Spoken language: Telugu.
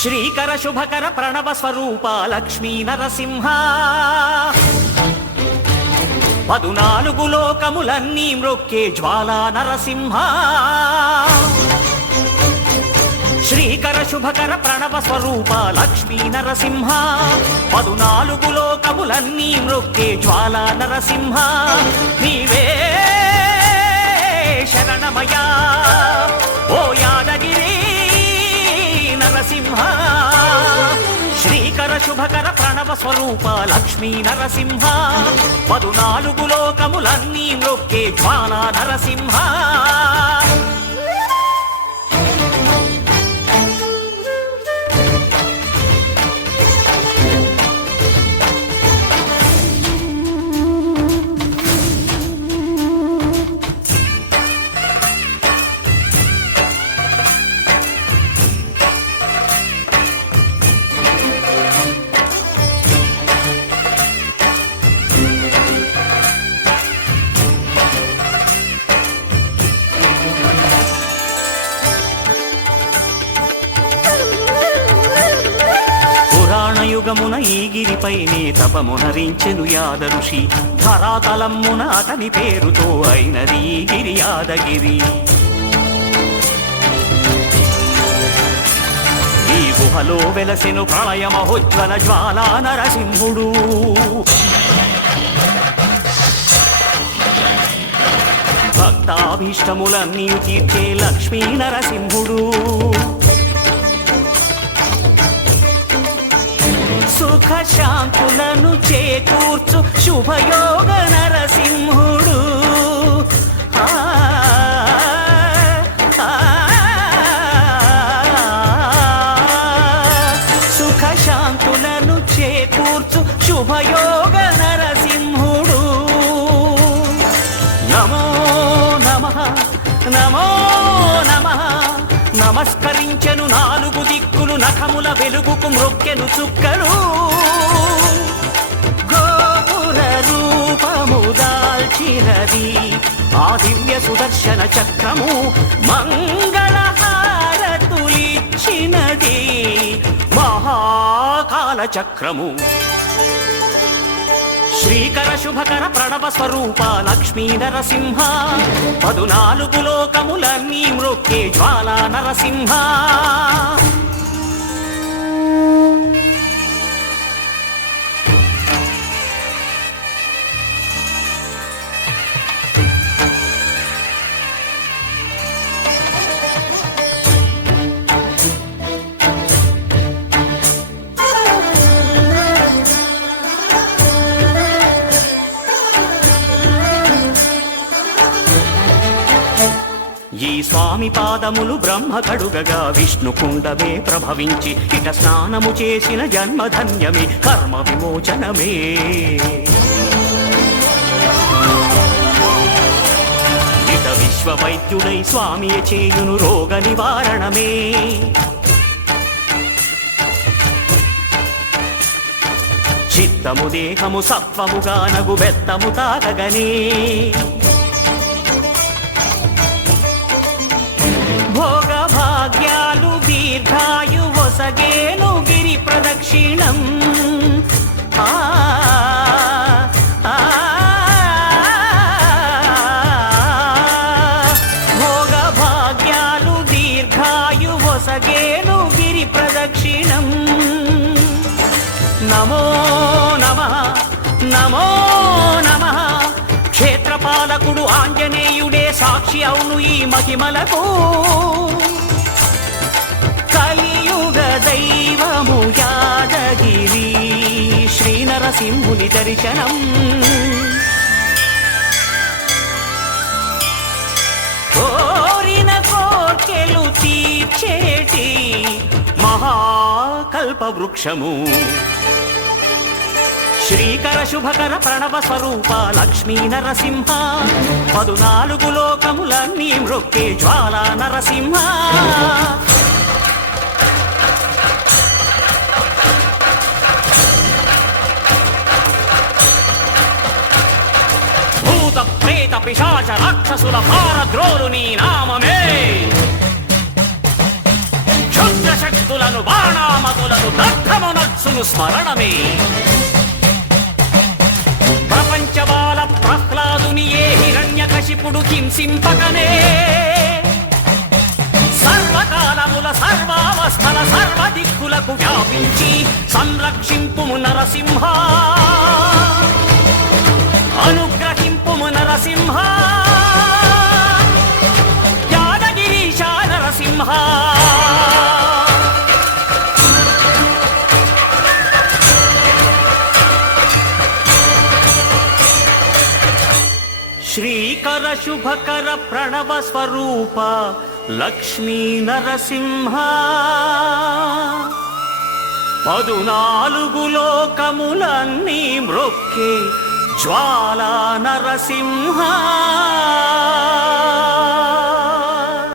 శ్రీకర శుభకర ప్రణవ స్వరూప లక్ష్మీ నరసింహ 14 లోకములన్నీ మ్రొక్కే జ్వాలా నరసింహ శ్రీకర శుభకర ప్రణవ స్వరూప లక్ష్మీ నరసింహ 14 లోకములన్నీ మ్రొక్కే జ్వాలా నరసింహ నీవే శరణమయా ఓ యాదగిరి నరసింహ శ్రీకర శుభకర ప్రణవ స్వరూప లక్ష్మీ నరసింహ 14 లోకములన్నీ మ్రొక్కే జ్వాలా నరసింహ యుగమున ఈ గిరిపైనే తపమునరించెను యాద ఋషి ధరాతలమ్మున అతని పేరుతో అయినది ఈ గిరి యాదగిరి ఈ గుహలో వెలసెను ప్రళయ మహోజ్వల జ్వాలా నరసింహుడు భక్తాభీష్టములన్నీ తీర్చే లక్ష్మీ నరసింహుడు సుఖ శాంతులను చేకూర్చు శుభయోగ నరసింహుడు సుఖ శాంతులను చేకూర్చు శుభయోగ నరసింహుడు నమో నమః నమో నమః నమస్కరించెను 4 దిక్కులు నఖముల వెలుగుకు మ్రొక్కెను చుక్కలు గోపుర రూపము దాల్చినది ఆ దివ్య సుదర్శన చక్రము మంగళహారతులిచ్చినది మహాకాల చక్రము శ్రీకర శుభకర ప్రణవ స్వరూప లక్ష్మీ నరసింహ 14 లోకములన్నీ మ్రొక్కే జ్వాలా నరసింహ ఈ స్వామి పాదములు బ్రహ్మ కడుగగా విష్ణు కుండమే ప్రభవించి ఇట స్నానము చేసిన జన్మధన్యమే కర్మ విమోచనమే ఇట విశ్వ వైద్యుడై స్వామి చేయును రోగ నివారణమే చిత్తము దేహము సత్వముగా నగు బెత్తము తాకగనే భోగ భాగ్యాలు దీర్ఘాయు వసగేను గిరి ప్రదక్షిణం భోగ భాగ్యాలు దీర్ఘాయు వసగేను గిరి ప్రదక్షిణం నమో నమః నమో నమః క్షేత్రపాలకుడు ఆంజనేయుడే సాక్షి అవును ఈ మహిమలకు కలియుగ దైవము యాదగిరి శ్రీ నరసింహుని దర్శనం కోరిన కోర్కెలు తీర్చేటి మహాకల్ప వృక్షము శ్రీకర శుభకర ప్రణవ స్వరూప లక్ష్మీ నరసింహ 14 లోకములన్నీ మ్రొక్కే జ్వాలా నరసింహ భూత ప్రేత పిశాచ రాక్షసుల భారద్రోలు నీ నామమే క్షుద్ర శక్తులను బాణా మనసును స్మరణమే. ప్రపంచబాల ప్రహ్లాదుని ఏ హిరణ్యకశిపుడు హింసింపకనే సర్వకాలముల సర్వావస్థల సర్వదిక్కులకు వ్యాపించి సంరక్షింపుము నరసింహ, అనుగ్రహింపుము నరసింహ, యాదగిరీశ నరసింహ. శ్రీకర శుభకర ప్రణవ స్వరూప లక్ష్మీ నరసింహ, 14 లోకములన్నీ మ్రొక్కే జ్వాలా నరసింహ.